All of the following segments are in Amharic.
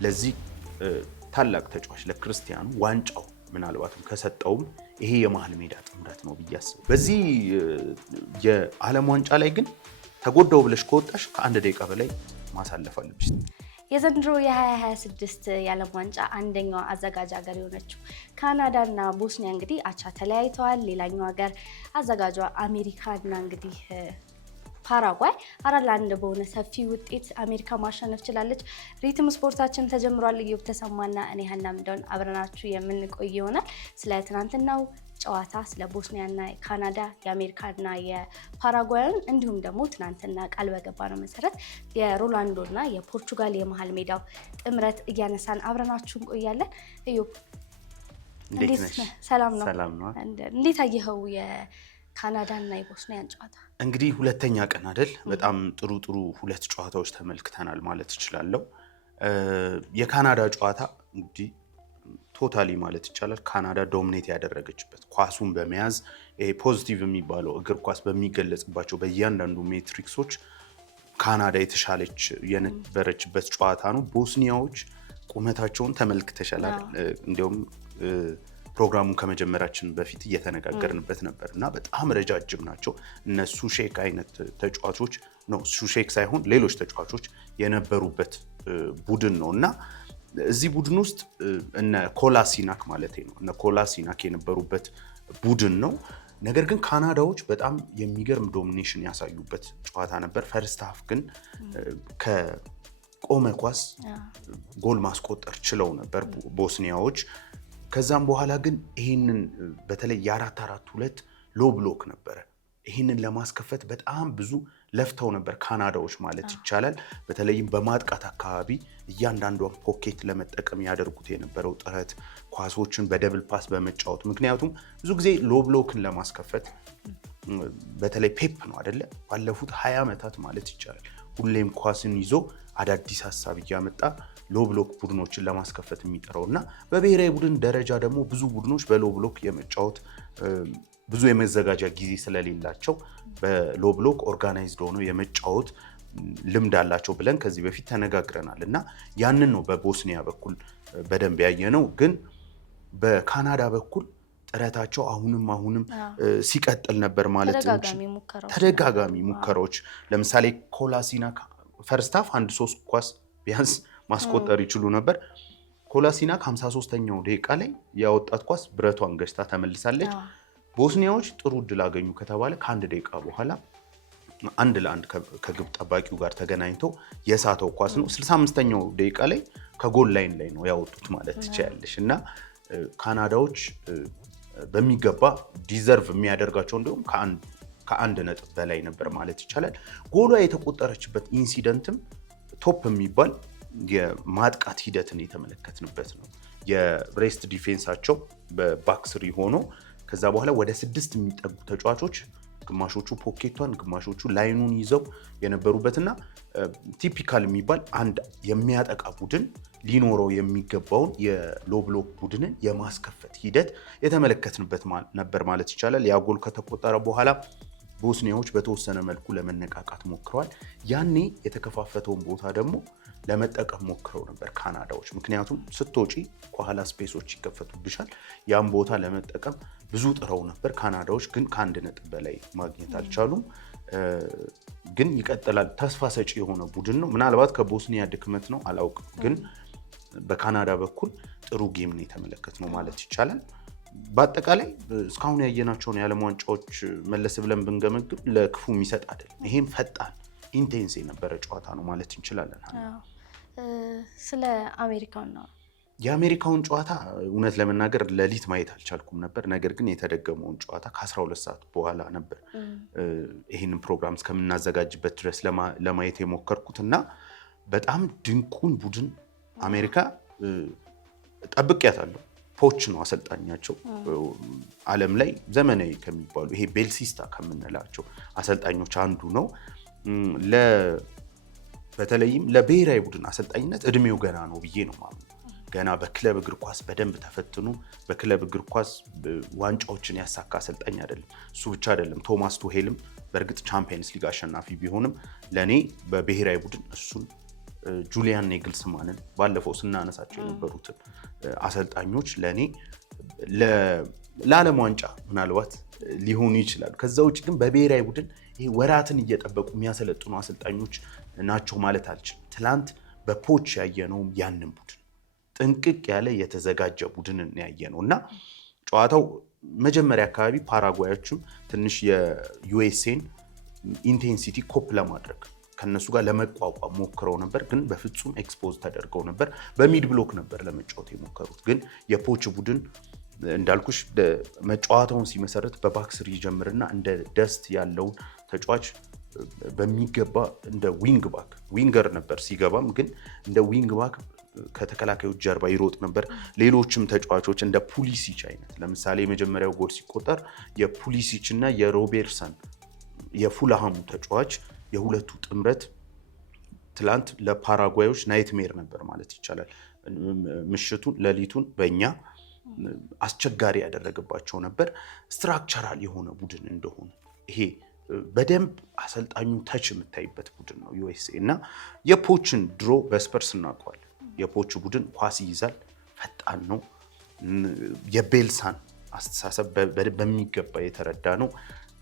ለዚህ ታላቅ ተጫዋች ለክርስቲያኑ ዋንጫው ምናልባትም ከሰጠውም ይሄ የመሃል ሜዳ ጥምረት ነው ብዬ አስባለሁ። በዚህ የዓለም ዋንጫ ላይ ግን ተጎዳው ብለሽ ከወጣሽ ከአንድ ደቂቃ በላይ ማሳለፍ አለብሽ። የዘንድሮ የ2026 የዓለም ዋንጫ አንደኛው አዘጋጅ ሀገር የሆነችው ካናዳና ቦስኒያ እንግዲህ አቻ ተለያይተዋል። ሌላኛው ሀገር አዘጋጇ አሜሪካና እንግዲህ ፓራጓይ 4-1 በሆነ ሰፊ ውጤት አሜሪካ ማሸነፍ ችላለች። ሪትም ስፖርታችን ተጀምሯል። ኢዮብ ተሰማና እኔ ሀና ምንደውን አብረናችሁ የምንቆይ ይሆናል። ስለ ትናንትናው ጨዋታ፣ ስለ ቦስኒያና ካናዳ፣ የአሜሪካና የፓራጓይን እንዲሁም ደግሞ ትናንትና ቃል በገባ ነው መሰረት የሮላንዶና የፖርቹጋል የመሃል ሜዳው ጥምረት እያነሳን አብረናችሁ እንቆያለን። ኢዮብ እንዴት ነህ? ሰላም ነው? ሰላም ነው። እንዴት አየኸው ካናዳና የቦስኒያን ጨዋታ? እንግዲህ ሁለተኛ ቀን አይደል? በጣም ጥሩ ሁለት ጨዋታዎች ተመልክተናል ማለት እችላለሁ። የካናዳ ጨዋታ እንግዲህ ቶታሊ ማለት ይቻላል ካናዳ ዶሚኔት ያደረገችበት ኳሱን በመያዝ ይሄ ፖዚቲቭ የሚባለው እግር ኳስ በሚገለጽባቸው በእያንዳንዱ ሜትሪክሶች ካናዳ የተሻለች የነበረችበት ጨዋታ ነው። ቦስኒያዎች ቁመታቸውን ተመልክተሻል። እንዲያውም ፕሮግራሙን ከመጀመራችን በፊት እየተነጋገርንበት ነበር እና በጣም ረጃጅም ናቸው። እነሱ ሼክ አይነት ተጫዋቾች ነው፣ ሼክ ሳይሆን ሌሎች ተጫዋቾች የነበሩበት ቡድን ነው እና እዚህ ቡድን ውስጥ እነ ኮላሲናክ ማለት ነው እነ ኮላሲናክ የነበሩበት ቡድን ነው። ነገር ግን ካናዳዎች በጣም የሚገርም ዶሚኔሽን ያሳዩበት ጨዋታ ነበር። ፈርስት ሃፍ ግን ከቆመ ኳስ ጎል ማስቆጠር ችለው ነበር ቦስኒያዎች። ከዛም በኋላ ግን ይህንን በተለይ የ4-4-2 ሎ ብሎክ ነበረ። ይህንን ለማስከፈት በጣም ብዙ ለፍተው ነበር ካናዳዎች ማለት ይቻላል። በተለይም በማጥቃት አካባቢ እያንዳንዷን ፖኬት ለመጠቀም ያደርጉት የነበረው ጥረት ኳሶችን በደብል ፓስ በመጫወት ምክንያቱም ብዙ ጊዜ ሎ ብሎክን ለማስከፈት በተለይ ፔፕ ነው አይደለ ባለፉት 20 ዓመታት ማለት ይቻላል ሁሌም ኳስን ይዞ አዳዲስ ሀሳብ እያመጣ ሎ ብሎክ ቡድኖችን ለማስከፈት የሚጠራው እና በብሔራዊ ቡድን ደረጃ ደግሞ ብዙ ቡድኖች በሎ ብሎክ የመጫወት ብዙ የመዘጋጃ ጊዜ ስለሌላቸው በሎ ብሎክ ኦርጋናይዝድ ሆኖ የመጫወት ልምድ አላቸው ብለን ከዚህ በፊት ተነጋግረናል እና ያንን ነው በቦስኒያ በኩል በደንብ ያየነው። ግን በካናዳ በኩል ጥረታቸው አሁንም ሲቀጥል ነበር ማለት ነው። ተደጋጋሚ ሙከራዎች ለምሳሌ ኮላሲናክ ፈርስት ሃፍ 1-3 ኳስ ቢያንስ ማስቆጠር ይችሉ ነበር። ኮላሲናክ 53ኛው ደቂቃ ላይ ያወጣት ኳስ ብረቷን ገጭታ ተመልሳለች። ቦስኒያዎች ጥሩ እድል አገኙ ከተባለ ከአንድ ደቂቃ በኋላ 1-1 ከግብ ጠባቂው ጋር ተገናኝቶ የሳተው ኳስ ነው። 65ኛው ደቂቃ ላይ ከጎል ላይን ላይ ነው ያወጡት ማለት ትችያለሽ እና ካናዳዎች በሚገባ ዲዘርቭ የሚያደርጋቸው እንደውም ከአንድ ነጥብ በላይ ነበር ማለት ይቻላል። ጎሏ የተቆጠረችበት ኢንሲደንትም ቶፕ የሚባል የማጥቃት ሂደትን የተመለከትንበት ነው። የሬስት ዲፌንሳቸው በባክስሪ ሆኖ ከዛ በኋላ ወደ 6 የሚጠጉ ተጫዋቾች ግማሾቹ ፖኬቷን ግማሾቹ ላይኑን ይዘው የነበሩበትና ቲፒካል የሚባል አንድ የሚያጠቃ ቡድን ሊኖረው የሚገባውን የሎ ብሎክ ቡድንን የማስከፈት ሂደት የተመለከትንበት ነበር ማለት ይቻላል። ያ ጎል ከተቆጠረ በኋላ ቦስኒያዎች በተወሰነ መልኩ ለመነቃቃት ሞክረዋል። ያኔ የተከፋፈተውን ቦታ ደግሞ ለመጠቀም ሞክረው ነበር ካናዳዎች። ምክንያቱም ስትወጪ ከኋላ ስፔሶች ይከፈቱብሻል። ያን ቦታ ለመጠቀም ብዙ ጥረው ነበር ካናዳዎች፣ ግን ከአንድ ነጥብ በላይ ማግኘት አልቻሉም። ግን ይቀጥላል። ተስፋ ሰጪ የሆነ ቡድን ነው። ምናልባት ከቦስኒያ ድክመት ነው አላውቅም፣ ግን በካናዳ በኩል ጥሩ ጌም ነው የተመለከትነው ማለት ይቻላል። በአጠቃላይ እስካሁን ያየናቸውን የዓለም ዋንጫዎች መለስ ብለን ብንገመግም ለክፉ የሚሰጥ አይደለም። ይሄም ፈጣን ኢንቴንስ የነበረ ጨዋታ ነው ማለት እንችላለን። ስለ አሜሪካው ነው የአሜሪካውን ጨዋታ እውነት ለመናገር ሌሊት ማየት አልቻልኩም ነበር። ነገር ግን የተደገመውን ጨዋታ ከ12 ሰዓት በኋላ ነበር ይህንን ፕሮግራም እስከምናዘጋጅበት ድረስ ለማየት የሞከርኩት እና በጣም ድንቁን ቡድን አሜሪካ ጠብቄያታለሁ። ፖች ነው አሰልጣኛቸው። ዓለም ላይ ዘመናዊ ከሚባሉ ይሄ ቤልሲስታ ከምንላቸው አሰልጣኞች አንዱ ነው። በተለይም ለብሔራዊ ቡድን አሰልጣኝነት እድሜው ገና ነው ብዬ ነው ማለት ነው። ገና በክለብ እግር ኳስ በደንብ ተፈትኖ በክለብ እግር ኳስ ዋንጫዎችን ያሳካ አሰልጣኝ አይደለም። እሱ ብቻ አይደለም፣ ቶማስ ቱሄልም በእርግጥ ቻምፒየንስ ሊግ አሸናፊ ቢሆንም ለኔ በብሔራዊ ቡድን እሱን ጁሊያን ኔግልስማንን ባለፈው ስናነሳቸው የነበሩትን አሰልጣኞች ለኔ ለዓለም ዋንጫ ምናልባት ሊሆኑ ይችላሉ። ከዛ ውጭ ግን በብሔራዊ ቡድን ይሄ ወራትን እየጠበቁ የሚያሰለጥኑ አሰልጣኞች ናቸው ማለት አልችልም። ትላንት በፖች ያየነውም ያንን ቡድን ጥንቅቅ ያለ የተዘጋጀ ቡድን ያየነው እና ጨዋታው መጀመሪያ አካባቢ ፓራጓዮችም ትንሽ የዩኤስኤን ኢንቴንሲቲ ኮፕ ለማድረግ ከነሱ ጋር ለመቋቋም ሞክረው ነበር፣ ግን በፍጹም ኤክስፖዝ ተደርገው ነበር። በሚድ ብሎክ ነበር ለመጫወት የሞከሩት። ግን የፖች ቡድን እንዳልኩሽ መጫወታውን ሲመሰረት በባክስሪ ይጀምርና እንደ ደስት ያለውን ተጫዋች በሚገባ እንደ ዊንገር ነበር ሲገባም፣ ግን እንደ ዊንግ ባክ ከተከላካዮች ጀርባ ይሮጥ ነበር። ሌሎችም ተጫዋቾች እንደ ፑሊሲች አይነት ለምሳሌ የመጀመሪያው ጎል ሲቆጠር የፑሊሲች እና የሮቤርሰን የፉልሃሙ ተጫዋች የሁለቱ ጥምረት ትላንት ለፓራጓዮች ናይትሜር ነበር ማለት ይቻላል። ምሽቱን ሌሊቱን በእኛ አስቸጋሪ ያደረገባቸው ነበር። ስትራክቸራል የሆነ ቡድን እንደሆነ ይሄ በደንብ አሰልጣኙ ተች የምታይበት ቡድን ነው ዩኤስኤ እና የፖችን ድሮ በስፐርስ እናውቀዋለን። የፖች ቡድን ኳስ ይይዛል፣ ፈጣን ነው። የቤልሳን አስተሳሰብ በሚገባ የተረዳ ነው።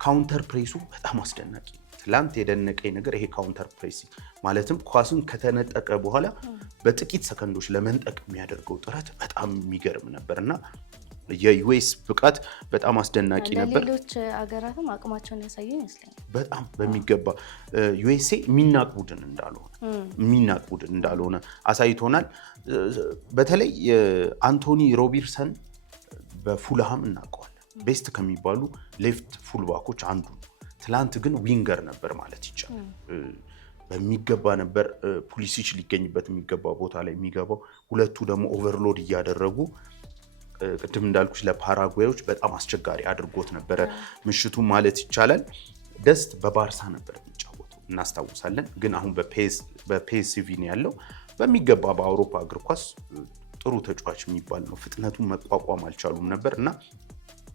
ካውንተር ፕሬሱ በጣም አስደናቂ ነው። ትላንት የደነቀኝ ነገር ይሄ ካውንተር ፕሬስ ማለትም ኳሱን ከተነጠቀ በኋላ በጥቂት ሰከንዶች ለመንጠቅ የሚያደርገው ጥረት በጣም የሚገርም ነበር እና የዩኤስ ብቃት በጣም አስደናቂ ነበር። ሌሎች አገራትም አቅማቸውን ያሳዩ ይመስለኛል። በጣም በሚገባ ዩኤስኤ የሚናቅ ቡድን እንዳልሆነ አሳይቶናል። በተለይ አንቶኒ ሮቢርሰን በፉልሃም እናውቀዋለን። ቤስት ከሚባሉ ሌፍት ፉልባኮች አንዱ ነው። ትላንት ግን ዊንገር ነበር ማለት ይቻላል። በሚገባ ነበር ፑሊሲች ሊገኝበት የሚገባ ቦታ ላይ የሚገባው። ሁለቱ ደግሞ ኦቨርሎድ እያደረጉ ቅድም እንዳልኩሽ ለፓራጓዮች በጣም አስቸጋሪ አድርጎት ነበረ ምሽቱ ማለት ይቻላል። ደስት በባርሳ ነበር የሚጫወተው እናስታውሳለን። ግን አሁን በፒኤስቪ ነው ያለው። በሚገባ በአውሮፓ እግር ኳስ ጥሩ ተጫዋች የሚባል ነው። ፍጥነቱን መቋቋም አልቻሉም ነበር እና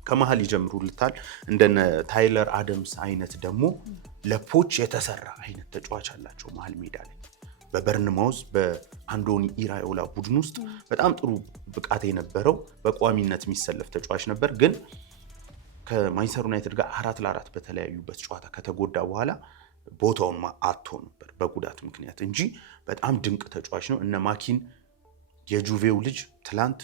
ከመሀል ይጀምሩልታል። እንደነ ታይለር አደምስ አይነት ደግሞ ለፖች የተሰራ አይነት ተጫዋች አላቸው መሀል ሜዳ ላይ። በበርንማውዝ በአንዶኒ ኢራዮላ ቡድን ውስጥ በጣም ጥሩ ብቃት የነበረው በቋሚነት የሚሰለፍ ተጫዋች ነበር። ግን ከማንቸስተር ዩናይትድ ጋር 4-4 በተለያዩበት ጨዋታ ከተጎዳ በኋላ ቦታውን አጥቶ ነበር በጉዳት ምክንያት እንጂ በጣም ድንቅ ተጫዋች ነው። እነ ማኪን የጁቬው ልጅ ትላንት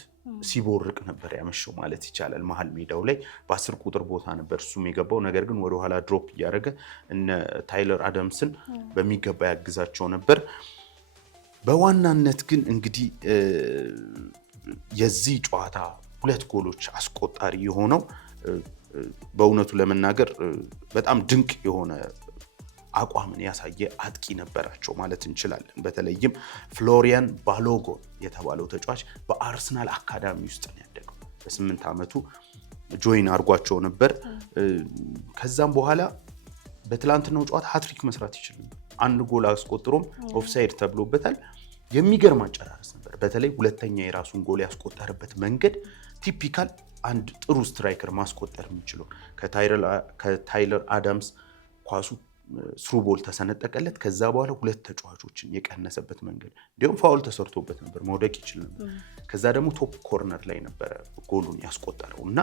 ሲቦርቅ ነበር ያመሸው ማለት ይቻላል። መሀል ሜዳው ላይ በ10 ቁጥር ቦታ ነበር እሱም የገባው። ነገር ግን ወደኋላ ድሮፕ እያደረገ እነ ታይለር አደምስን በሚገባ ያግዛቸው ነበር። በዋናነት ግን እንግዲህ የዚህ ጨዋታ 2 ጎሎች አስቆጣሪ የሆነው በእውነቱ ለመናገር በጣም ድንቅ የሆነ አቋምን ያሳየ አጥቂ ነበራቸው ማለት እንችላለን። በተለይም ፍሎሪያን ባሎጎን የተባለው ተጫዋች በአርሰናል አካዳሚ ውስጥ ነው ያደገው። በ8 ዓመቱ ጆይን አድርጓቸው ነበር። ከዛም በኋላ በትላንትናው ጨዋታ ሃትሪክ መስራት ይችል ነበር። 1 ጎል አስቆጥሮም ኦፍሳይድ ተብሎበታል። የሚገርም አጨራረስ ነበር። በተለይ ሁለተኛ የራሱን ጎል ያስቆጠረበት መንገድ ቲፒካል አንድ ጥሩ ስትራይከር ማስቆጠር የሚችለው ከታይለር አዳምስ ኳሱ ስሩቦል ተሰነጠቀለት። ከዛ በኋላ 2 ተጫዋቾችን የቀነሰበት መንገድ እንዲሁም ፋውል ተሰርቶበት ነበር፣ መውደቅ ይችል ነበር። ከዛ ደግሞ ቶፕ ኮርነር ላይ ነበረ ጎሉን ያስቆጠረው እና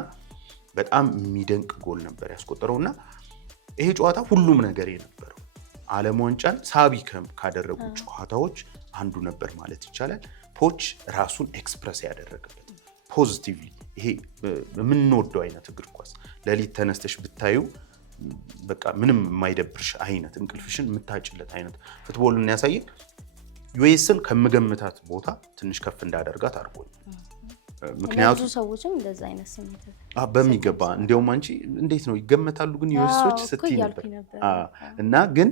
በጣም የሚደንቅ ጎል ነበር ያስቆጠረው እና ይሄ ጨዋታ ሁሉም ነገር የነበረው ዓለም ዋንጫን ሳቢ ካደረጉ ጨዋታዎች አንዱ ነበር ማለት ይቻላል። ፖች ራሱን ኤክስፕረስ ያደረገበት ፖዚቲቭሊ፣ ይሄ የምንወደው አይነት እግር ኳስ ሌሊት ተነስተሽ ብታዩ በቃ ምንም የማይደብርሽ አይነት እንቅልፍሽን የምታጭለት አይነት ፉትቦልን ያሳየን። ዩኤስን ከምገምታት ቦታ ትንሽ ከፍ እንዳደርጋት አድርጎኛል። ምክንያቱም ሰዎችም እንደዛ አይነት ስሜት በሚገባ እንዲያውም አንቺ እንዴት ነው ይገመታሉ ግን ዩኤሶች ስትይ ነበር እና ግን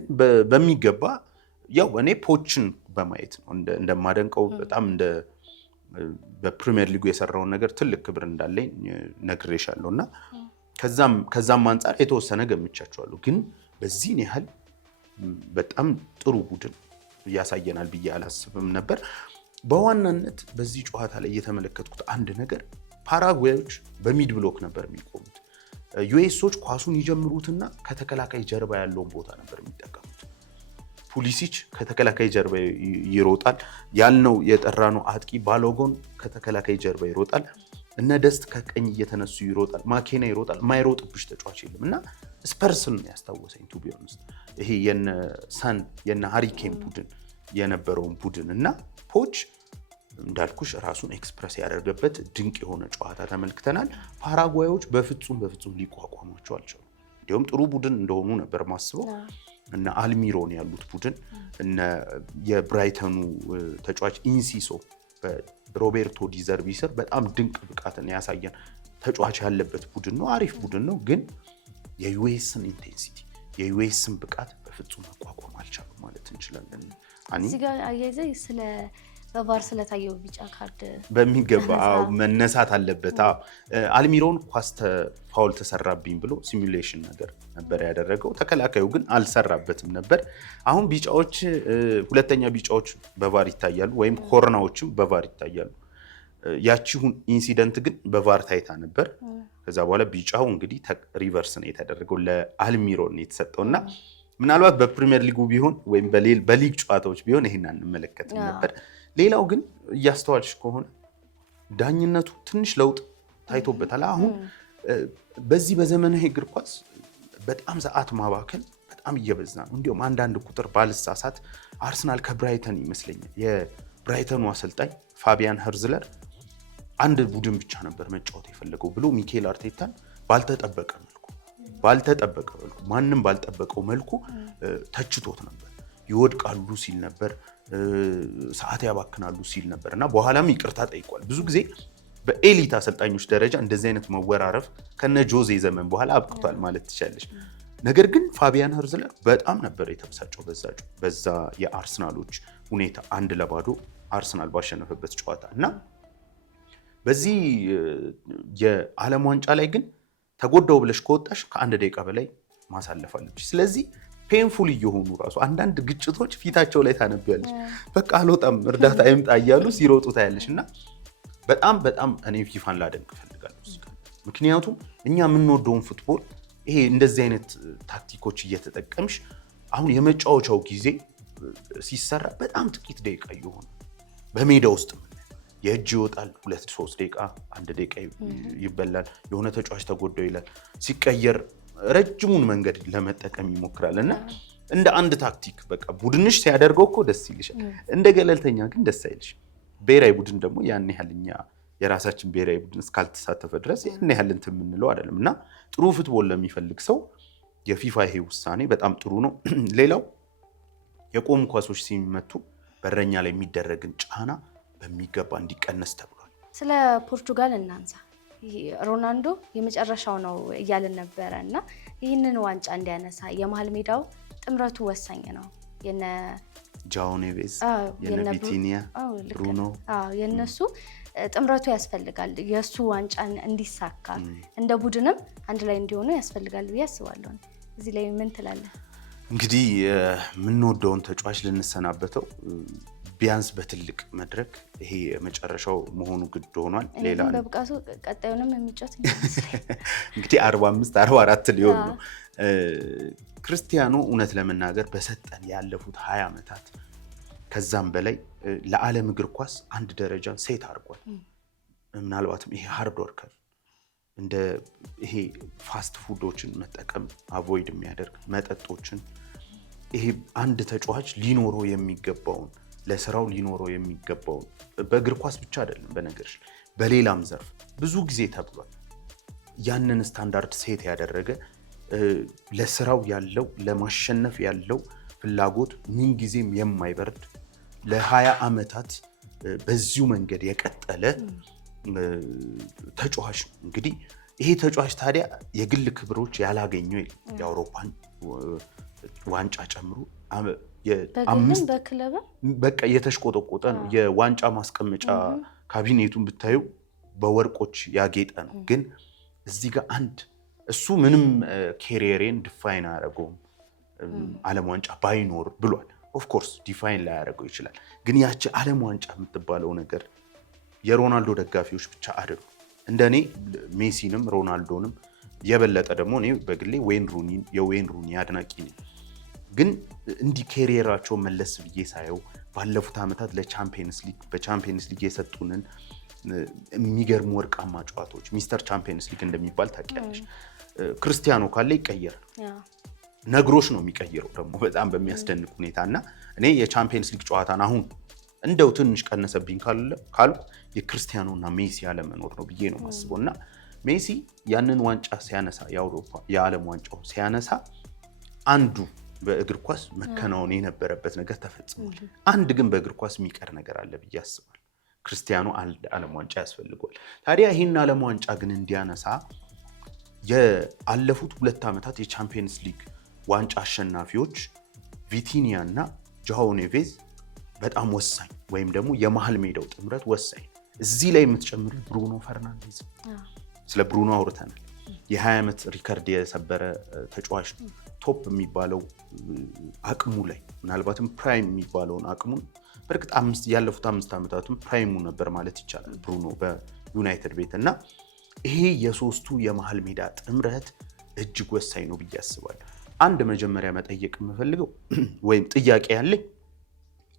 በሚገባ ያው እኔ ፖችን በማየት ነው እንደማደንቀው በጣም እንደ በፕሪሚየር ሊጉ የሰራውን ነገር ትልቅ ክብር እንዳለኝ ነግሬሻለሁ እና ከዛም አንጻር የተወሰነ ገምቻቸዋለሁ። ግን በዚህን ያህል በጣም ጥሩ ቡድን ያሳየናል ብዬ አላስብም ነበር። በዋናነት በዚህ ጨዋታ ላይ የተመለከትኩት አንድ ነገር ፓራጓዮች በሚድ ብሎክ ነበር የሚቆሙት። ዩኤሶች ኳሱን ይጀምሩትና ከተከላካይ ጀርባ ያለውን ቦታ ነበር የሚጠቀሙት። ፑሊሲች ከተከላካይ ጀርባ ይሮጣል። ያልነው የጠራነው አጥቂ ባሎጎን ከተከላካይ ጀርባ ይሮጣል። እነ ደስት ከቀኝ እየተነሱ ይሮጣል። ማኬና ይሮጣል። ማይሮጥብሽ ተጫዋች የለም እና ስፐርስን ያስታወሰኝ ቱ ቢ ኦነስት ይሄ የነ ሳን የነ ሃሪኬን ቡድን የነበረውን ቡድን እና ፖች እንዳልኩሽ ራሱን ኤክስፕረስ ያደረገበት ድንቅ የሆነ ጨዋታ ተመልክተናል። ፓራጓዮች በፍጹም ሊቋቋሟቸው አልቻሉም። እንዲሁም ጥሩ ቡድን እንደሆኑ ነበር ማስበው እና አልሚሮን ያሉት ቡድን እና የብራይተኑ ተጫዋች ኢንሲሶ በሮቤርቶ ዲዘርቢ ስር በጣም ድንቅ ብቃትን ያሳየን ተጫዋች ያለበት ቡድን ነው። አሪፍ ቡድን ነው። ግን የዩኤስን ኢንቴንሲቲ የዩኤስን ብቃት በፍጹም መቋቋም አልቻሉም ማለት እንችላለን። እዚህ ጋር አያይዘህ ስለ በቫር ስለታየው ቢጫ ካርድ በሚገባ መነሳት አለበት። አልሚሮን ኳስ ፋውል ተሰራብኝ ብሎ ሲሙሌሽን ነገር ነበር ያደረገው። ተከላካዩ ግን አልሰራበትም ነበር። አሁን ቢጫዎች ሁለተኛ ቢጫዎች በቫር ይታያሉ ወይም ኮርናዎችም በቫር ይታያሉ። ያቺሁን ኢንሲደንት ግን በቫር ታይታ ነበር። ከዛ በኋላ ቢጫው እንግዲህ ሪቨርስ ነው የተደረገው ለአልሚሮን የተሰጠውና ምናልባት በፕሪሚየር ሊጉ ቢሆን ወይም በሊግ ጨዋታዎች ቢሆን ይሄን አንመለከትም ነበር። ሌላው ግን እያስተዋልሽ ከሆነ ዳኝነቱ ትንሽ ለውጥ ታይቶበታል። አሁን በዚህ በዘመናዊ እግር ኳስ በጣም ሰዓት ማባከል በጣም እየበዛ ነው። እንዲሁም አንዳንድ ቁጥር ባልሳሳት አርሰናል ከብራይተን ይመስለኛል የብራይተኑ አሰልጣኝ ፋቢያን ኸርዝለር አንድ ቡድን ብቻ ነበር መጫወት የፈለገው ብሎ ሚኬል አርቴታን ባልተጠበቀ መልኩ ማንም ባልጠበቀው መልኩ ተችቶት ነበር። ይወድቃሉ ሲል ነበር፣ ሰዓት ያባክናሉ ሲል ነበር እና በኋላም ይቅርታ ጠይቋል። ብዙ ጊዜ በኤሊት አሰልጣኞች ደረጃ እንደዚህ አይነት መወራረፍ ከነ ጆዜ ዘመን በኋላ አብቅቷል ማለት ትችላለች። ነገር ግን ፋቢያን ኸርዝለር በጣም ነበር የተበሳጨው በዛ የአርሰናሎች ሁኔታ 1-0 አርሰናል ባሸነፈበት ጨዋታ እና በዚህ የዓለም ዋንጫ ላይ ግን ተጎዳው ብለሽ ከወጣሽ ከ1 ደቂቃ በላይ ማሳለፍ አለብሽ። ስለዚህ ፔንፉል እየሆኑ ራሱ አንዳንድ ግጭቶች ፊታቸው ላይ ታነቢያለሽ። በቃ አልወጣም እርዳታ አይምጣ እያሉ ሲሮጡ ታያለሽ እና በጣም እኔ ፊፋን ላደንቅ እፈልጋለሁ። ምክንያቱም እኛ የምንወደውን ፉትቦል ይሄ እንደዚህ አይነት ታክቲኮች እየተጠቀምሽ አሁን የመጫወቻው ጊዜ ሲሰራ በጣም ጥቂት ደቂቃ እየሆነ በሜዳ ውስጥ የእጅ ይወጣል 2-3 ደቂቃ 1 ደቂቃ ይበላል። የሆነ ተጫዋች ተጎዳው ይላል ሲቀየር ረጅሙን መንገድ ለመጠቀም ይሞክራል እና እንደ አንድ ታክቲክ በቃ ቡድንሽ ሲያደርገው እኮ ደስ ይልሻል። እንደ ገለልተኛ ግን ደስ አይልሽ። ብሔራዊ ቡድን ደግሞ ያን ያህል እኛ የራሳችን ብሔራዊ ቡድን እስካልተሳተፈ ድረስ ያን ያህል እንትን የምንለው አይደለም እና ጥሩ ፉትቦል ለሚፈልግ ሰው የፊፋ ይሄ ውሳኔ በጣም ጥሩ ነው። ሌላው የቆሙ ኳሶች ሲመቱ በረኛ ላይ የሚደረግን ጫና በሚገባ እንዲቀነስ ተብሏል። ስለ ፖርቱጋል እናንሳ። ሮናልዶ የመጨረሻው ነው እያልን ነበረ እና ይህንን ዋንጫ እንዲያነሳ የመሀል ሜዳው ጥምረቱ ወሳኝ ነው። የነ ጃኦ ኔቬዝ፣ የነ ቪቲኒያ፣ ብሩኖ የነሱ ጥምረቱ ያስፈልጋል። የሱ ዋንጫን እንዲሳካ እንደ ቡድንም አንድ ላይ እንዲሆኑ ያስፈልጋል ብዬ አስባለሁ። እዚህ ላይ ምን ትላለህ? እንግዲህ የምንወደውን ተጫዋች ልንሰናበተው ቢያንስ በትልቅ መድረክ ይሄ የመጨረሻው መሆኑ ግድ ሆኗል። ሌላ በብቃቱ ቀጣዩንም የሚጫወት እንግዲህ 45-44 ሊሆን ነው። ክርስቲያኖ እውነት ለመናገር በሰጠን ያለፉት 20 ዓመታት ከዛም በላይ ለዓለም እግር ኳስ አንድ ደረጃን ሴት አድርጓል። ምናልባትም ይሄ ሃርድ ወርከር እንደ ይሄ ፋስት ፉዶችን መጠቀም አቮይድ የሚያደርግ መጠጦችን ይሄ አንድ ተጫዋች ሊኖረው የሚገባውን ለስራው ሊኖረው የሚገባውን በእግር ኳስ ብቻ አይደለም በነገርሽ በሌላም ዘርፍ ብዙ ጊዜ ተብሏል። ያንን ስታንዳርድ ሴት ያደረገ ለስራው ያለው ለማሸነፍ ያለው ፍላጎት ምንጊዜም የማይበርድ ለ20 ዓመታት በዚሁ መንገድ የቀጠለ ተጫዋች ነው። እንግዲህ ይሄ ተጫዋች ታዲያ የግል ክብሮች ያላገኘው የአውሮፓን ዋንጫ ጨምሮ በግልም በክለብ በቃ የተሽቆጠቆጠ ነው። የዋንጫ ማስቀመጫ ካቢኔቱን ብታዩ በወርቆች ያጌጠ ነው። ግን እዚህ ጋር አንድ እሱ ምንም ኬሪየሬን ዲፋይን አያደርገውም ዓለም ዋንጫ ባይኖር ብሏል። ኦፍ ኮርስ ዲፋይን ላያደርገው ይችላል። ግን ያቺ ዓለም ዋንጫ የምትባለው ነገር የሮናልዶ ደጋፊዎች ብቻ አይደሉም። እንደኔ ሜሲንም ሮናልዶንም የበለጠ ደግሞ እኔ በግሌ የዌይን ሩኒ አድናቂ ነኝ። ግን እንዲህ ኬሪየራቸው መለስ ብዬ ሳየው ባለፉት ዓመታት በቻምፒየንስ ሊግ የሰጡንን የሚገርሙ ወርቃማ ጨዋታዎች ሚስተር ቻምፒየንስ ሊግ እንደሚባል ታውቂያለሽ። ክርስቲያኖ ካለ ይቀየራል። ነግሮሽ ነው የሚቀይረው ደግሞ በጣም በሚያስደንቅ ሁኔታና እኔ የቻምፒየንስ ሊግ ጨዋታን አሁን እንደው ትንሽ ቀነሰብኝ ካልኩ የክርስቲያኖና ሜሲ አለመኖር ነው ብዬ ነው የማስበው። እና ሜሲ ያንን ዋንጫ ሲያነሳ የዓለም ዋንጫው ሲያነሳ አንዱ በእግር ኳስ መከናወን የነበረበት ነገር ተፈጽሟል። አንድ ግን በእግር ኳስ የሚቀር ነገር አለ ብዬ አስባለሁ። ክርስቲያኖ ዓለም ዋንጫ ያስፈልገዋል። ታዲያ ይህን ዓለም ዋንጫ ግን እንዲያነሳ የአለፉት 2 ዓመታት የቻምፒየንስ ሊግ ዋንጫ አሸናፊዎች ቪቲኒያ እና ጆአው ኔቬዝ በጣም ወሳኝ ወይም ደግሞ የመሃል ሜዳው ጥምረት ወሳኝ። እዚህ ላይ የምትጨምሩ ብሩኖ ፈርናንዴዝ፣ ስለ ብሩኖ አውርተናል። የ20 ዓመት ሪከርድ የሰበረ ተጫዋች ነው። ቶፕ የሚባለው አቅሙ ላይ ምናልባትም ፕራይም የሚባለውን አቅሙን በእርግጥ ያለፉት 5 ዓመታቱም ፕራይሙ ነበር ማለት ይቻላል ብሩኖ በዩናይትድ ቤት እና ይሄ የሶስቱ የመሃል ሜዳ ጥምረት እጅግ ወሳኝ ነው ብዬ አስባለሁ። አንድ መጀመሪያ መጠየቅ የምፈልገው ወይም ጥያቄ ያለኝ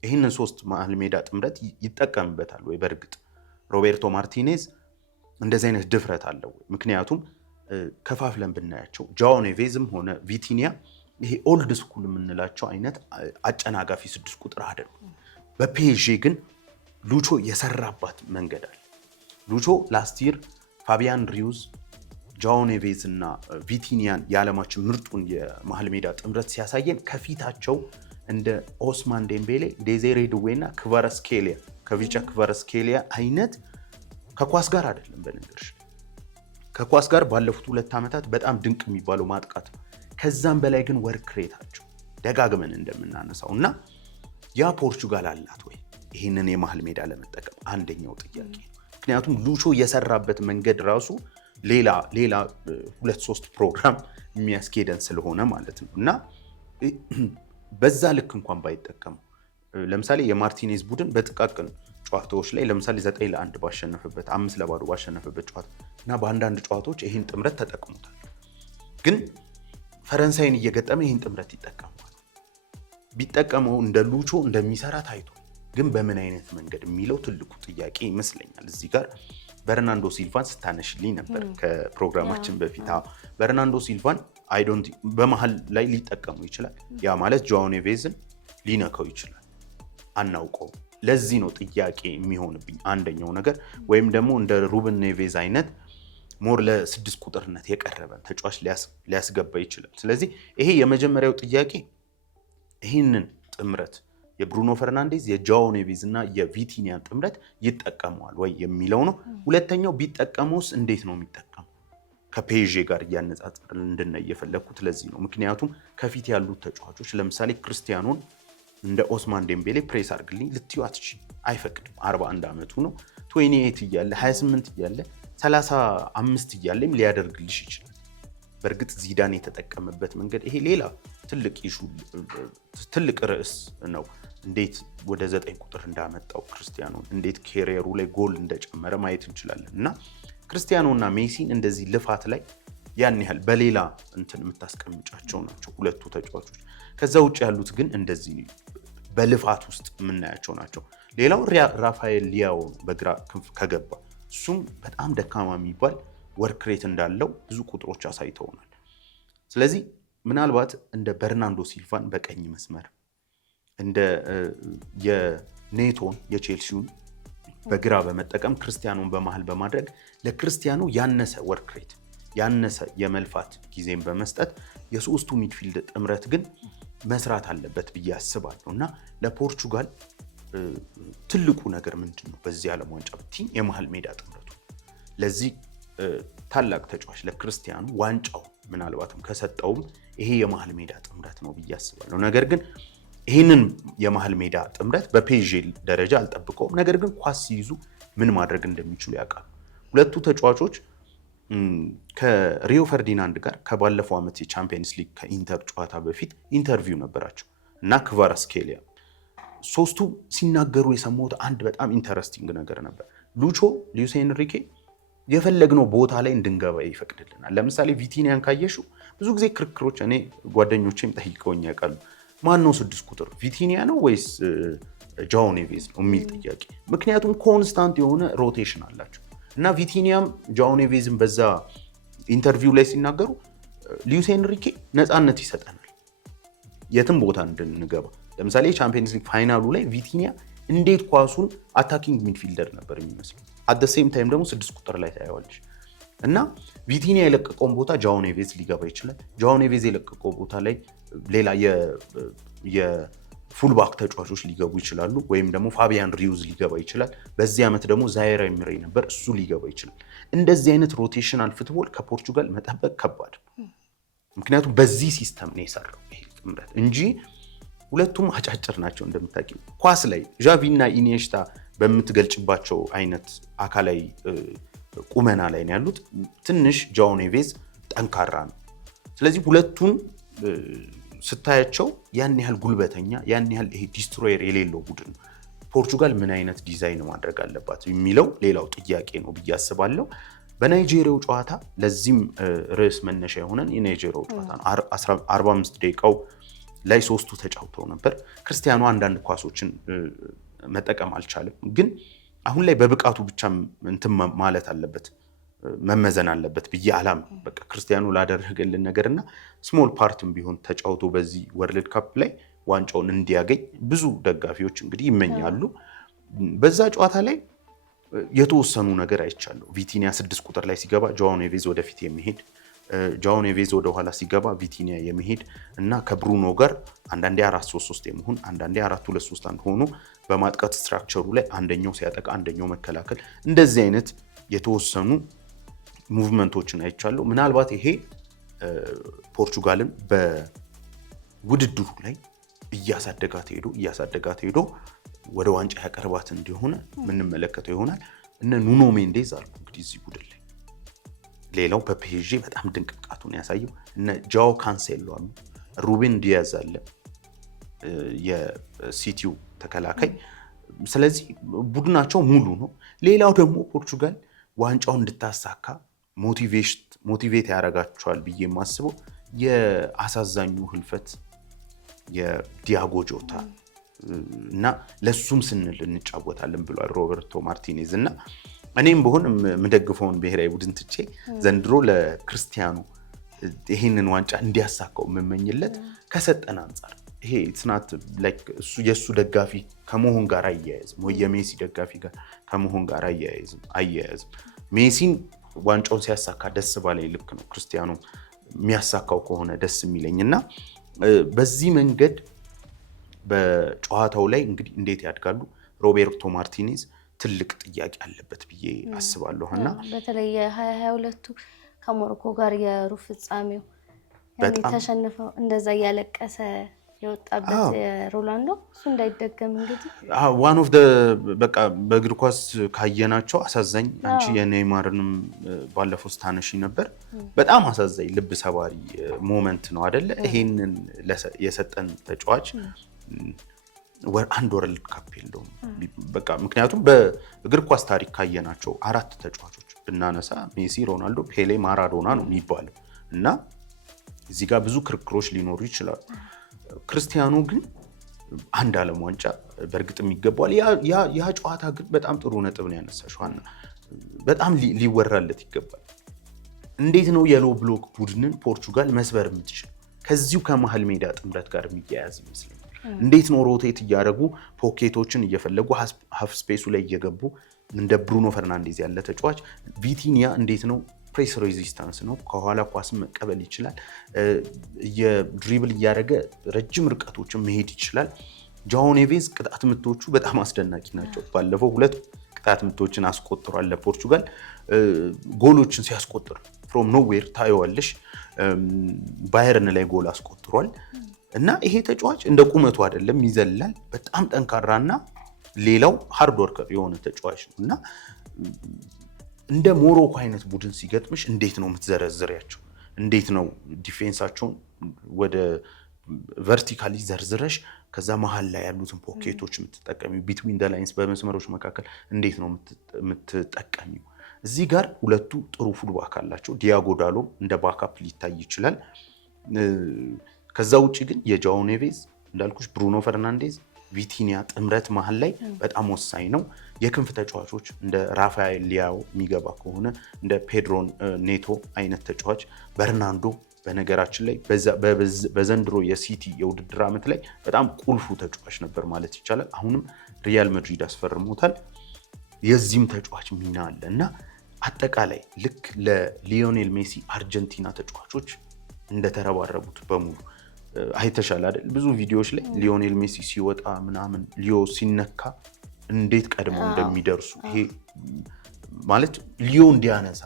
ይህንን 3 መሃል ሜዳ ጥምረት ይጠቀምበታል ወይ? በእርግጥ ሮቤርቶ ማርቲኔዝ እንደዚህ አይነት ድፍረት አለው? ምክንያቱም ከፋፍለን ብናያቸው ጆአው ኔቬዝም ሆነ ቪቲኒያ ይሄ ኦልድ ስኩል የምንላቸው አይነት አጨናጋፊ 6 ቁጥር አይደሉም። በፔዤ ግን ሉቾ የሰራባት መንገድ አለ። ሉቾ ላስት ይር ፋቢያን ሪዩዝ፣ ጆአው ኔቬዝ እና ቪቲኒያን የዓለማችን ምርጡን የመሃል ሜዳ ጥምረት ሲያሳየን ከፊታቸው እንደ ኦስማን ዴምቤሌ፣ ዴዜሬ ዱዌ እና ክቫራትስኬሊያ ከቪቻ ክቫራትስኬሊያ አይነት ከኳስ ጋር አይደለም። በነገርሽ ከኳስ ጋር ባለፉት 2 ዓመታት በጣም ድንቅ የሚባለው ማጥቃት ነው። ከዛም በላይ ግን ወርክ ሬታቸው ደጋግመን እንደምናነሳው እና ያ ፖርቹጋል አላት ወይ ይህንን የመሃል ሜዳ ለመጠቀም? አንደኛው ጥያቄ ነው። ምክንያቱም ሉቾ የሰራበት መንገድ ራሱ ሌላ 2-3 ፕሮግራም የሚያስኬደን ስለሆነ ማለት ነው እና በዛ ልክ እንኳን ባይጠቀሙ ለምሳሌ የማርቲኔዝ ቡድን በጥቃቅን ጨዋታዎች ላይ ለምሳሌ 9-1 ባሸነፈበት 5-0 ባሸነፈበት ጨዋታ እና በአንዳንድ ጨዋታዎች ይህን ጥምረት ተጠቅሞታል። ግን ፈረንሳይን እየገጠመ ይህን ጥምረት ይጠቀመዋል። ቢጠቀመው እንደ ሉቾ እንደሚሰራ ታይቷል። ግን በምን አይነት መንገድ የሚለው ትልቁ ጥያቄ ይመስለኛል። እዚህ ጋር በርናንዶ ሲልቫን ስታነሽልኝ ነበር ከፕሮግራማችን በፊት። በርናንዶ ሲልቫን በመሃል ላይ ሊጠቀሙ ይችላል። ያ ማለት ጆአው ኔቬዝን ሊነካው ይችላል፣ አናውቀው። ለዚህ ነው ጥያቄ የሚሆንብኝ አንደኛው ነገር። ወይም ደግሞ እንደ ሩበን ኔቬዝ አይነት ሞር ለ6 ቁጥርነት የቀረበን ተጫዋች ሊያስገባ ይችላል። ስለዚህ ይሄ የመጀመሪያው ጥያቄ ይህንን ጥምረት የብሩኖ ፈርናንዴዝ የጆአው ኔቬዝ እና የቪቲኒያን ጥምረት ይጠቀመዋል ወይ የሚለው ነው። ሁለተኛው ቢጠቀመውስ እንዴት ነው የሚጠቀመው? ከፔዤ ጋር እያነጻጸርን እንድናይ የፈለግኩት ለዚህ ነው። ምክንያቱም ከፊት ያሉት ተጫዋቾች ለምሳሌ ክርስቲያኖን እንደ ኦስማን ዴምቤሌ ፕሬስ አድርግልኝ ልትዩ አትችይም፣ አይፈቅድም። 41 ዓመቱ ነው። 28 እያለ 28 እያለ 35 እያለም ሊያደርግልሽ ይችላል። በእርግጥ ዚዳን የተጠቀመበት መንገድ ይሄ ሌላ ትልቅ ርዕስ ነው። እንዴት ወደ 9 ቁጥር እንዳመጣው ክርስቲያኖን እንዴት ኬሪየሩ ላይ ጎል እንደጨመረ ማየት እንችላለን። እና ክርስቲያኖና ሜሲን እንደዚህ ልፋት ላይ ያን ያህል በሌላ እንትን የምታስቀምጫቸው ናቸው ሁለቱ ተጫዋቾች። ከዛ ውጭ ያሉት ግን እንደዚህ በልፋት ውስጥ የምናያቸው ናቸው። ሌላው ራፋኤል ሊያኦ በግራ ክንፍ ከገባ እሱም በጣም ደካማ የሚባል ወርክ ሬት እንዳለው ብዙ ቁጥሮች አሳይተውናል። ስለዚህ ምናልባት እንደ በርናንዶ ሲልቫን በቀኝ መስመር እንደ የኔቶን የቼልሲውን በግራ በመጠቀም ክርስቲያኖን በመሃል በማድረግ ለክርስቲያኖ ያነሰ ወርክ ሬት ያነሰ የመልፋት ጊዜን በመስጠት የሶስቱ ሚድፊልድ ጥምረት ግን መስራት አለበት ብዬ አስባለሁ። እና ለፖርቹጋል ትልቁ ነገር ምንድን ነው በዚህ ዓለም ዋንጫ ብትይ የመሃል ሜዳ ጥምረቱ ለዚህ ታላቅ ተጫዋች ለክርስቲያኖ ዋንጫው ምናልባትም ከሰጠውም ይሄ የመሃል ሜዳ ጥምረት ነው ብዬ አስባለሁ። ነገር ግን ይህንን የመሃል ሜዳ ጥምረት በፔዤ ደረጃ አልጠብቀውም። ነገር ግን ኳስ ሲይዙ ምን ማድረግ እንደሚችሉ ያውቃሉ። ሁለቱ ተጫዋቾች ከሪዮ ፈርዲናንድ ጋር ከባለፈው ዓመት የቻምፒየንስ ሊግ ከኢንተር ጨዋታ በፊት ኢንተርቪው ነበራቸው እና ክቫራትስኬሊያ ሶስቱ ሲናገሩ የሰማሁት አንድ በጣም ኢንተረስቲንግ ነገር ነበር። ሉዊስ ኤንሪኬ የፈለግነው ቦታ ላይ እንድንገባ ይፈቅድልናል። ለምሳሌ ቪቲኒያን ካየሽው ብዙ ጊዜ ክርክሮች እኔ ጓደኞቼም ጠይቀውኝ ያውቃሉ። ማን ነው 6 ቁጥር ቪቲኒያ ነው ወይስ ጃኦ ኔቬዝ ነው የሚል ጥያቄ። ምክንያቱም ኮንስታንት የሆነ ሮቴሽን አላቸው እና ቪቲኒያም ጃኦ ኔቬዝም በዛ ኢንተርቪው ላይ ሲናገሩ ሉዊስ ኤንሪኬ ነፃነት ይሰጠናል የትም ቦታ እንድንገባ። ለምሳሌ ቻምፒየንስ ሊግ ፋይናሉ ላይ ቪቲኒያ እንዴት ኳሱን አታኪንግ ሚድፊልደር ነበር የሚመስለው። አት ዘ ሴም ታይም ደግሞ 6 ቁጥር ላይ ታየዋለች እና ቪቲኒያ የለቀቀውን ቦታ ጃኦ ኔቬዝ ሊገባ ይችላል። ጃኦ ኔቬዝ የለቀቀው ቦታ ላይ ሌላ የፉልባክ ተጫዋቾች ሊገቡ ይችላሉ፣ ወይም ደግሞ ፋቢያን ሪዩዝ ሊገባ ይችላል። በዚህ ዓመት ደግሞ ዛይራ ኤምሬ ነበር፣ እሱ ሊገባ ይችላል። እንደዚህ አይነት ሮቴሽናል ፉትቦል ከፖርቹጋል መጠበቅ ከባድ፣ ምክንያቱም በዚህ ሲስተም ነው የሰራው ይሄ ጥምረት እንጂ ሁለቱም አጫጭር ናቸው። እንደምታውቂው ኳስ ላይ ዣቪና ኢኒየስታ በምትገልጭባቸው አይነት አካላዊ ቁመና ላይ ነው ያሉት። ትንሽ ጃኦ ኔቬዝ ጠንካራ ነው። ስለዚህ ሁለቱን ስታያቸው ያን ያህል ጉልበተኛ ያን ያህል ይሄ ዲስትሮየር የሌለው ቡድን ነው። ፖርቹጋል ምን አይነት ዲዛይን ማድረግ አለባት የሚለው ሌላው ጥያቄ ነው ብዬ አስባለሁ። በናይጄሪያው ጨዋታ ለዚህም ርዕስ መነሻ የሆነን የናይጄሪያው ጨዋታ ነው። 45 ደቂቃው ላይ 3ቱ ተጫውተው ነበር። ክርስቲያኖ አንዳንድ ኳሶችን መጠቀም አልቻለም፣ ግን አሁን ላይ በብቃቱ ብቻ እንትን ማለት አለበት መመዘን አለበት ብዬ አላም። በቃ ክርስቲያኖ ላደረገልን ነገርና ስሞል ፓርትም ቢሆን ተጫውቶ በዚህ ወርልድ ካፕ ላይ ዋንጫውን እንዲያገኝ ብዙ ደጋፊዎች እንግዲህ ይመኛሉ። በዛ ጨዋታ ላይ የተወሰኑ ነገር አይቻለሁ። ቪቲኒያ 6 ቁጥር ላይ ሲገባ ጃኦ ኔቬዝ ወደፊት የሚሄድ፣ ጃኦ ኔቬዝ ወደ ኋላ ሲገባ ቪቲኒያ የሚሄድ እና ከብሩኖ ጋር አንዳንዴ 4-3-3 የመሆን አንዳንዴ 4-2-3-1 ሆኖ በማጥቃት ስትራክቸሩ ላይ አንደኛው ሲያጠቃ አንደኛው መከላከል፣ እንደዚህ አይነት የተወሰኑ ሙቭመንቶችን አይቻለሁ። ምናልባት ይሄ ፖርቹጋልን በውድድሩ ላይ እያሳደጋት ሄዶ ወደ ዋንጫ ያቀርባት እንደሆነ የምንመለከተው ይሆናል። እነ ኑኖ ሜንዴዝ አሉ እንግዲህ እዚህ ቡድን ላይ። ሌላው በፒኤስጂ በጣም ድንቅ ብቃቱን ያሳየው እነ ጃኦ ካንሴሎ አሉ፣ ሩቤን ዲያዝ አለ የሲቲው ተከላካይ። ስለዚህ ቡድናቸው ሙሉ ነው። ሌላው ደግሞ ፖርቹጋል ዋንጫውን እንድታሳካ ሞቲቬት ያደርጋቸዋል ብዬ የማስበው የአሳዛኙ ህልፈት የዲያጎ ጆታ እና ለሱም ስንል እንጫወታለን ብሏል ሮበርቶ ማርቲኔዝ። እና እኔም በሆን የምደግፈውን ብሔራዊ ቡድን ትቼ ዘንድሮ ለክርስቲያኖ ይሄንን ዋንጫ እንዲያሳካው የምመኝለት ከሰጠን አንጻር ይሄ ስናት ላይክ እሱ የሱ ደጋፊ ከመሆን ጋር አያያዝም ወይ የሜሲ ደጋፊ ጋር ከመሆን ጋር አያያዝም። ሜሲን ዋንጫውን ሲያሳካ ደስ ባለኝ ልክ ነው ክርስቲያኖ የሚያሳካው ከሆነ ደስ የሚለኝ እና በዚህ መንገድ በጨዋታው ላይ እንግዲህ እንዴት ያድጋሉ ሮቤርቶ ማርቲኔዝ ትልቅ ጥያቄ አለበት ብዬ አስባለሁ። እና በተለይ የ2022 ከሞሮኮ ጋር የሩብ ፍጻሜው ያኔ ተሸንፈው እንደዛ እያለቀሰ የወጣበት ሮላንዶ እሱ እንዳይደገም እንግዲህ ዋን ኦፍ በቃ በእግር ኳስ ካየናቸው አሳዛኝ አንቺ የኔይማርንም ባለፈው ስታነሺ ነበር። በጣም አሳዛኝ ልብ ሰባሪ ሞመንት ነው አይደለ? ይሄንን የሰጠን ተጫዋች አንድ ወርልድ ካፕ የለውም በቃ። ምክንያቱም በእግር ኳስ ታሪክ ካየናቸው 4 ተጫዋቾች ብናነሳ ሜሲ፣ ሮናልዶ፣ ፔሌ፣ ማራዶና ነው የሚባለው እና እዚህ ጋር ብዙ ክርክሮች ሊኖሩ ይችላሉ። ክርስቲያኖ ግን አንድ ዓለም ዋንጫ በእርግጥም ይገባዋል። ያ ጨዋታ ግን በጣም ጥሩ ነጥብ ነው ያነሳሽው ሀና፣ በጣም ሊወራለት ይገባል። እንዴት ነው የሎ ብሎክ ቡድንን ፖርቹጋል መስበር የምትችል? ከዚሁ ከመሀል ሜዳ ጥምረት ጋር የሚያያዝ ይመስለኛል። እንዴት ነው ሮቴት እያደረጉ ፖኬቶችን እየፈለጉ ሀፍ ስፔሱ ላይ እየገቡ እንደ ብሩኖ ፈርናንዴዝ ያለ ተጫዋች። ቪቲኒያ እንዴት ነው ፕሬስ ሬዚስታንስ ነው፣ ከኋላ ኳስን መቀበል ይችላል፣ የድሪብል እያደረገ ረጅም ርቀቶችን መሄድ ይችላል። ጃኦ ኔቬዝ ቅጣት ምቶቹ በጣም አስደናቂ ናቸው። ባለፈው 2 ቅጣት ምቶችን አስቆጥሯል ለፖርቹጋል። ጎሎችን ሲያስቆጥር ፍሮም ኖዌር ታየዋለሽ። ባየርን ላይ ጎል አስቆጥሯል እና ይሄ ተጫዋች እንደ ቁመቱ አይደለም፣ ይዘላል፣ በጣም ጠንካራና ሌላው ሃርድ ወርከር የሆነ ተጫዋች ነው እና እንደ ሞሮኮ አይነት ቡድን ሲገጥምሽ እንዴት ነው የምትዘረዝሪያቸው? እንዴት ነው ዲፌንሳቸውን ወደ ቨርቲካሊ ዘርዝረሽ ከዛ መሀል ላይ ያሉትን ፖኬቶች የምትጠቀሚው? ቢትዊን ደ ላይንስ በመስመሮች መካከል እንዴት ነው የምትጠቀሚው? እዚህ ጋር ሁለቱ ጥሩ ፉልባክ አላቸው። ዲያጎ ዳሎ እንደ ባካፕ ሊታይ ይችላል። ከዛ ውጭ ግን የጃኦ ኔቬዝ እንዳልኩሽ ብሩኖ ፈርናንዴዝ ቪቲኒያ ጥምረት መሀል ላይ በጣም ወሳኝ ነው። የክንፍ ተጫዋቾች እንደ ራፋኤል ሊያው የሚገባ ከሆነ እንደ ፔድሮን ኔቶ አይነት ተጫዋች፣ በርናንዶ በነገራችን ላይ በዘንድሮ የሲቲ የውድድር ዓመት ላይ በጣም ቁልፉ ተጫዋች ነበር ማለት ይቻላል። አሁንም ሪያል ማድሪድ አስፈርሞታል። የዚህም ተጫዋች ሚና አለ እና አጠቃላይ ልክ ለሊዮኔል ሜሲ አርጀንቲና ተጫዋቾች እንደተረባረቡት በሙሉ አይተሻል አይደል? ብዙ ቪዲዮዎች ላይ ሊዮኔል ሜሲ ሲወጣ ምናምን ሊዮ ሲነካ እንዴት ቀድመው እንደሚደርሱ ይሄ ማለት ሊዮ እንዲያነሳ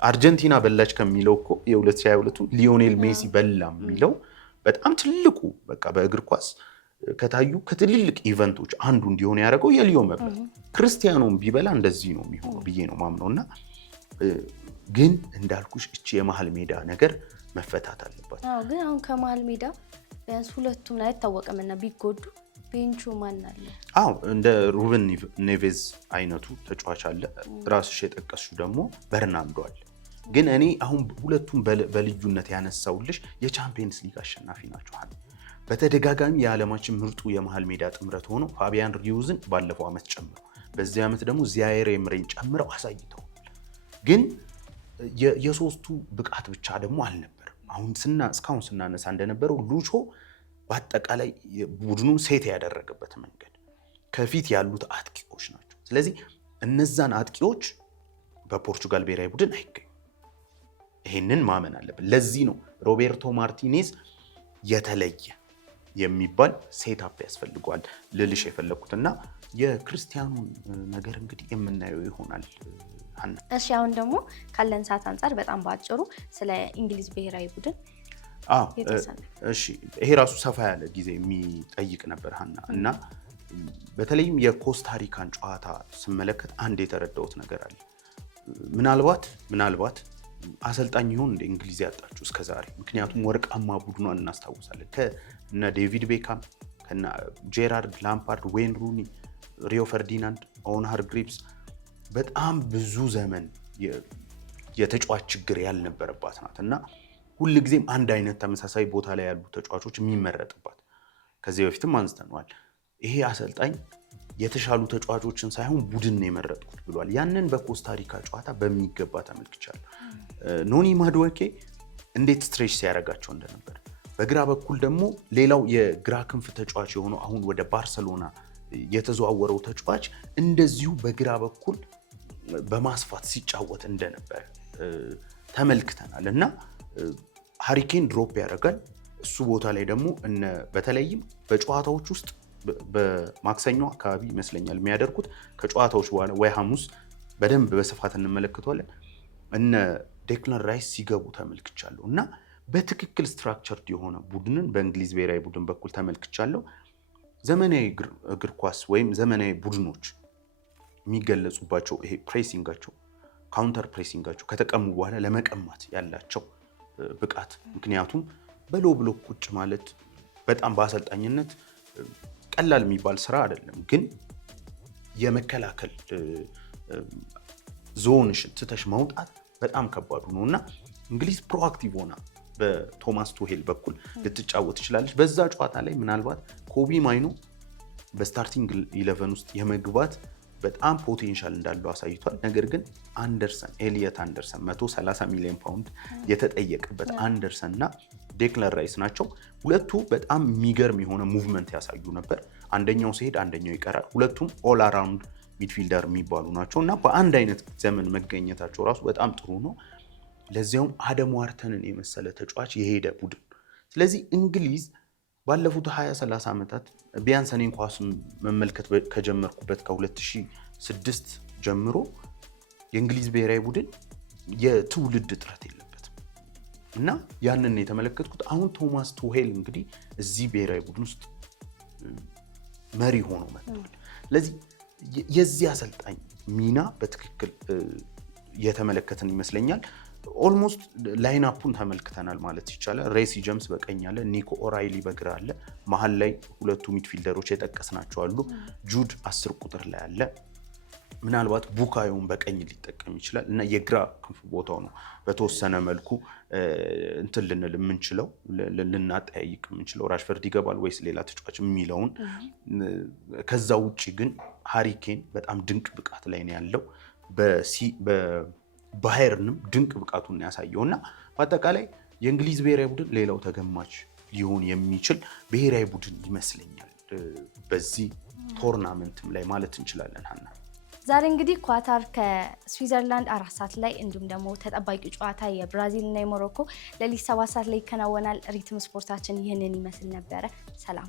አርጀንቲና በላች ከሚለው እኮ የ2022 ሊዮኔል ሜሲ በላ የሚለው በጣም ትልቁ በቃ በእግር ኳስ ከታዩ ከትልልቅ ኢቨንቶች አንዱ እንዲሆን ያደረገው የሊዮ መብላት። ክርስቲያኖም ቢበላ እንደዚህ ነው የሚሆነው ብዬ ነው ማምነውና ግን እንዳልኩሽ እቺ የመሀል ሜዳ ነገር መፈታት አለባት። ግን አሁን ከመሀል ሜዳ ቢያንስ ሁለቱም ላይ አይታወቅምና ቢጎዱ ቤንቹ ማን አለ? እንደ ሩበን ኔቬዝ አይነቱ ተጫዋች አለ። ራስሽ የጠቀስሽው ደግሞ በርናንዶ አለ። ግን እኔ አሁን ሁለቱም በልዩነት ያነሳውልሽ የቻምፒየንስ ሊግ አሸናፊ ናቸው። በተደጋጋሚ የዓለማችን ምርጡ የመሀል ሜዳ ጥምረት ሆኖ ፋቢያን ሪዩዝን ባለፈው ዓመት ጨምረው በዚህ ዓመት ደግሞ ዚያየር ኤምሬን ጨምረው አሳይተው ግን የሶስቱ ብቃት ብቻ ደግሞ አልነበረም። አሁን እስካሁን ስናነሳ እንደነበረው ሉቾ በአጠቃላይ ቡድኑን ሴት ያደረገበት መንገድ ከፊት ያሉት አጥቂዎች ናቸው። ስለዚህ እነዛን አጥቂዎች በፖርቹጋል ብሔራዊ ቡድን አይገኙም። ይሄንን ማመን አለብን። ለዚህ ነው ሮቤርቶ ማርቲኔዝ የተለየ የሚባል ሴታፕ ያስፈልገዋል ልልሽ የፈለኩትና የክርስቲያኑን ነገር እንግዲህ የምናየው ይሆናል። እሺ አሁን ደግሞ ካለን ሰዓት አንጻር በጣም ባጭሩ ስለ እንግሊዝ ብሔራዊ ቡድን እሺ ይሄ ራሱ ሰፋ ያለ ጊዜ የሚጠይቅ ነበር ሀና እና በተለይም የኮስታሪካን ጨዋታ ስመለከት አንድ የተረዳሁት ነገር አለ። ምናልባት አሰልጣኝ ይሆን እንደ እንግሊዝ ያጣችሁ እስከዛሬ። ምክንያቱም ወርቃማ ቡድኗን እናስታውሳለን ከነ ዴቪድ ቤካም ከነ ጄራርድ ላምፓርድ፣ ዌይን ሩኒ፣ ሪዮ ፈርዲናንድ፣ ኦዌን ሃርግሪቭስ በጣም ብዙ ዘመን የተጫዋች ችግር ያልነበረባት ናት እና ሁልጊዜም አንድ አይነት ተመሳሳይ ቦታ ላይ ያሉ ተጫዋቾች የሚመረጥባት ከዚህ በፊትም አንስተነዋል። ይሄ አሰልጣኝ የተሻሉ ተጫዋቾችን ሳይሆን ቡድን ነው የመረጥኩት ብሏል። ያንን በኮስታሪካ ጨዋታ በሚገባ ተመልክቻለሁ። ኖኒ ማዱዌኬ እንዴት ስትሬች ሲያደርጋቸው እንደነበር፣ በግራ በኩል ደግሞ ሌላው የግራ ክንፍ ተጫዋች የሆነው አሁን ወደ ባርሰሎና የተዘዋወረው ተጫዋች እንደዚሁ በግራ በኩል በማስፋት ሲጫወት እንደነበር ተመልክተናል እና ሃሪኬን ድሮፕ ያደርጋል። እሱ ቦታ ላይ ደግሞ በተለይም በጨዋታዎች ውስጥ በማክሰኞ አካባቢ ይመስለኛል የሚያደርጉት ከጨዋታዎች በኋላ ወይ ሐሙስ በደንብ በስፋት እንመለከተዋለን። እነ ዴክላን ራይስ ሲገቡ ተመልክቻለሁ እና በትክክል ስትራክቸርድ የሆነ ቡድንን በእንግሊዝ ብሔራዊ ቡድን በኩል ተመልክቻለሁ። ዘመናዊ እግር ኳስ ወይም ዘመናዊ ቡድኖች የሚገለጹባቸው ይሄ ፕሬሲንጋቸው፣ ካውንተር ፕሬሲንጋቸው ከተቀሙ በኋላ ለመቀማት ያላቸው ብቃት። ምክንያቱም በሎ ብሎክ ቁጭ ማለት በጣም በአሰልጣኝነት ቀላል የሚባል ስራ አይደለም፣ ግን የመከላከል ዞንሽን ትተሽ መውጣት በጣም ከባዱ ነው እና እንግሊዝ ፕሮአክቲቭ ሆና በቶማስ ቱሄል በኩል ልትጫወት ትችላለች። በዛ ጨዋታ ላይ ምናልባት ኮቢ ማይኖ በስታርቲንግ 11 ውስጥ የመግባት በጣም ፖቴንሻል እንዳለው አሳይቷል። ነገር ግን ኤሊየት አንደርሰን 130 ሚሊዮን ፓውንድ የተጠየቀበት አንደርሰን እና ዴክላን ራይስ ናቸው። ሁለቱ በጣም የሚገርም የሆነ ሙቭመንት ያሳዩ ነበር። አንደኛው ሲሄድ አንደኛው ይቀራል። ሁለቱም ኦል አራውንድ ሚድፊልደር የሚባሉ ናቸው እና በአንድ አይነት ዘመን መገኘታቸው ራሱ በጣም ጥሩ ነው። ለዚያውም አደም ዋርተንን የመሰለ ተጫዋች የሄደ ቡድን። ስለዚህ እንግሊዝ ባለፉት 20-30 ዓመታት ቢያንስ እኔን ኳስ መመልከት ከጀመርኩበት ከ2006 ጀምሮ የእንግሊዝ ብሔራዊ ቡድን የትውልድ እጥረት የለበትም እና ያንን የተመለከትኩት። አሁን ቶማስ ቱሄል እንግዲህ እዚህ ብሔራዊ ቡድን ውስጥ መሪ ሆኖ መጥቷል። ስለዚህ የዚህ አሰልጣኝ ሚና በትክክል የተመለከትን ይመስለኛል። ኦልሞስት ላይናፑን ተመልክተናል ማለት ይቻላል። ሬሲ ጀምስ በቀኝ አለ፣ ኒኮ ኦራይሊ በግራ አለ። መሀል ላይ ሁለቱ ሚድፊልደሮች የጠቀስናቸው አሉ። ጁድ 10 ቁጥር ላይ አለ። ምናልባት ቡካዮን በቀኝ ሊጠቀም ይችላል እና የግራ ክንፍ ቦታው ነው በተወሰነ መልኩ እንትን ልንል የምንችለው ልናጠያይቅ የምንችለው ራሽፈርድ ይገባል ወይስ ሌላ ተጫዋች የሚለውን። ከዛ ውጪ ግን ሃሪኬን በጣም ድንቅ ብቃት ላይ ነው ያለው። በባየርንም ድንቅ ብቃቱን ያሳየው እና በአጠቃላይ የእንግሊዝ ብሔራዊ ቡድን ሌላው ተገማች ሊሆን የሚችል ብሔራዊ ቡድን ይመስለኛል በዚህ ቶርናመንትም ላይ ማለት እንችላለን። ሀና ዛሬ እንግዲህ ኳታር ከስዊዘርላንድ 4 ሰዓት ላይ እንዲሁም ደግሞ ተጠባቂው ጨዋታ የብራዚል እና የሞሮኮ ሌሊት 7 ሰዓት ላይ ይከናወናል። ሪትም ስፖርታችን ይህንን ይመስል ነበረ። ሰላም